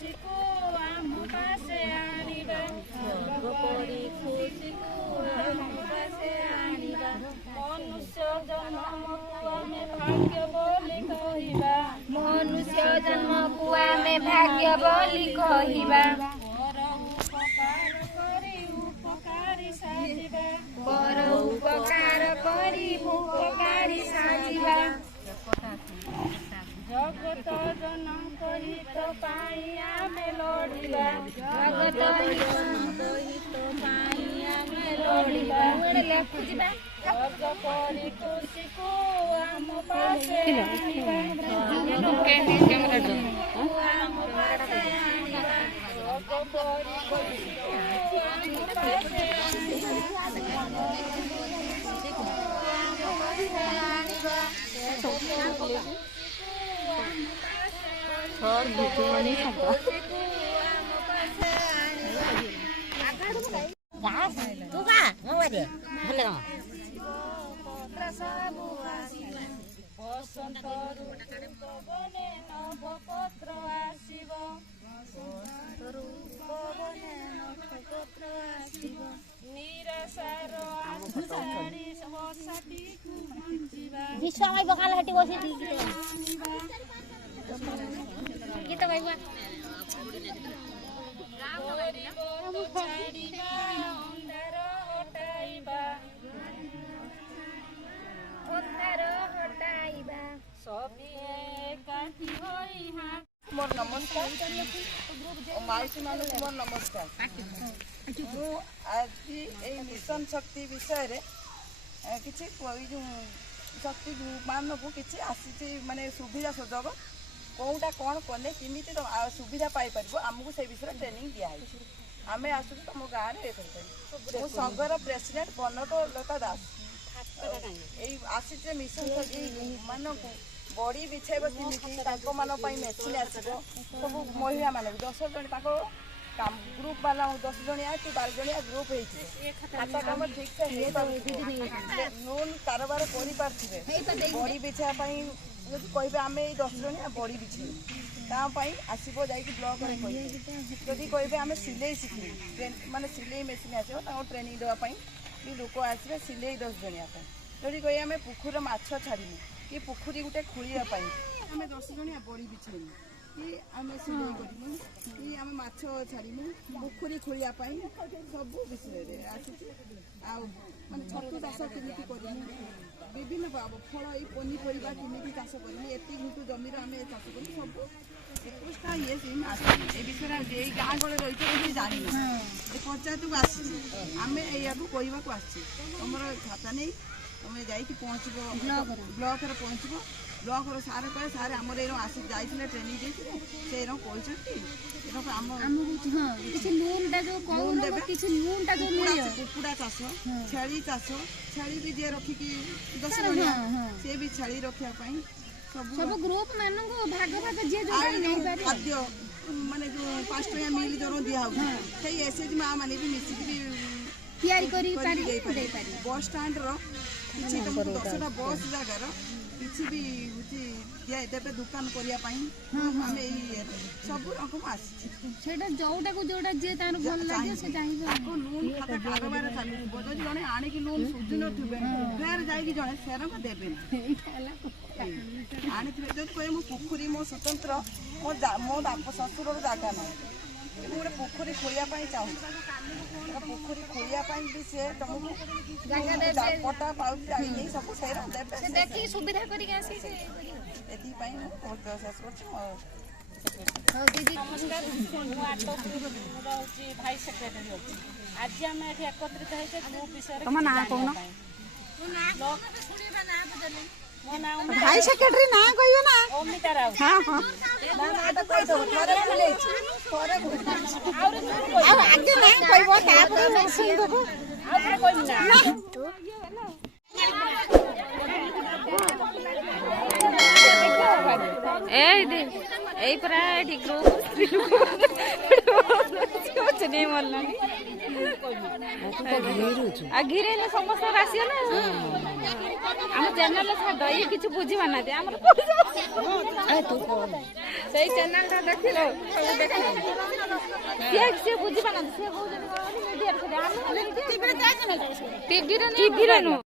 खुशी को आम पासे आनिबा स्वर्ग परी खुशी को आम पासे आनिबा मनुष्य जन्म को आमे भाग्य बोली कहिबा मनुष्य जन्म को आमे भाग्य बोली कहिबा पर उपकार करी उपकारी साजिबा जगत जनक हित पाई आमे लड़िबा जगत हित पाई आमे लड़िबा स्वर्ग परी खुशी को आम पासे आनिबा आम पासे आनिबा स्वर्ग परी खुशी को आम पासे बसंत रूप बने नवपत्र आसिब निराशार आशारी वर्षाटीकु बंचिबा विश्वमै बकाल हटी बसी गीत गाइबा छाड़िबा अंधार हटाइबा सभी एकाठी होई हाथ मोर नमस्कार माइसी मान मोर नमस्कार आज मिशन शक्ति विषय रे किसी शक्ति मान को किसी आसी माने सुविधा सुजोग कौटा कौन कले केमी सुविधा पाई पार आमको से विषय ट्रेनिंग दिखाई आम आसू तुम गाँव में संघर प्रेसिडेंट बनट लता दास आसी मिशन शक्ति मान बड़ी बिछाइब केमी मेसीन आसो सब महिला मान 10 जन ग्रुप वाला 10 जनिया कि 12 जनिया ग्रुप खाता कम ठीक से लोन कारोबार कर बड़ी बिछाई कहे आम 10 जनिया बड़ी बिछे आसब जा ब्लॉक जदि कहे आम सिले शिखी माने सिले मेसीन आसो ट्रेनिंग देवाई भी लोक आसवे सिले 10 जनिया जदि कहे आम पुखुर माछ छाड़ू कि पुखुरी गोटे खोलियापाई आम 10 जनिया बड़ी बिछेलु कि आम सिलाई करूँ कि आम माछ छाड़ू पुखुरी खोलियापाई सब विषय आसी माने छतु चाष केमी करूँ विभिन्न फल ये पनीपरिया केमी चाष करूँ एति जमीर आम चाष करूँ सब 21टा ये ए विषय गाँ गले रही जानी पंचायत को आसी आम या कहवाक आसी तुम खाता नहीं तुम्हें जाइए पहुँचब ब्लॉक पहुँचब ब्लॉक सार कहे सार आम आसी जाइए ट्रेनिंग से कुकुड़ा चाष छेली चाष छेली भी जी रखिकी 10 जनिया सी भी छेली रखापी सब ग्रुप मानक भाग खाद्य माने जो 5 टंका मिल जो दिखाई एसएच माँ मैंने भी मिसिक बस स्टाण्ड किसी तुमको 10टा बस जगार किसी भी देवे दुकान करने आम सब रकम आसटा जोटा जी तार भल लगे से चाहिए लोन खाता कारोबार चलू जब जड़े आणिक लोन सुझी थे फेर जा जड़े सेरक देवे आनी जब कहे मो पुखुरी मो स्वतंत्र मो शशुर जगह ना गोटे पुखुरी खोलिया चाहूँ पुखुरी खोलिया भी सी तुमको पटा पाउच सब देवे सुविधा नमस्कार भाई सेक्रेटरी आज आम एकत्रित होते विषय मो ना भाई सेक्रेटरी ना कहबे ना अमिता राउत हां हां ना तो कह दो थोड़े आगे ना कहबो तापर सुन दो आउरे कोइ ना ए दे ए परा ग्रुप नहीं बोलना ଘିରେଇଲେ ସମସ୍ତେ ଆସିବ ନା ଆମ ଚ୍ୟାନେଲ ଛାଡ ଇଏ କିଛି ବୁଝିବା ନାହାନ୍ତି ଆମର ସେଇ ଚ୍ୟାନେଲ ଟା ଦେଖିଲ ସିଏ ବୁଝିବା ନାହାନ୍ତି ସିଏ କହୁଛନ୍ତି ଟିଭିରେ ନୁହଁ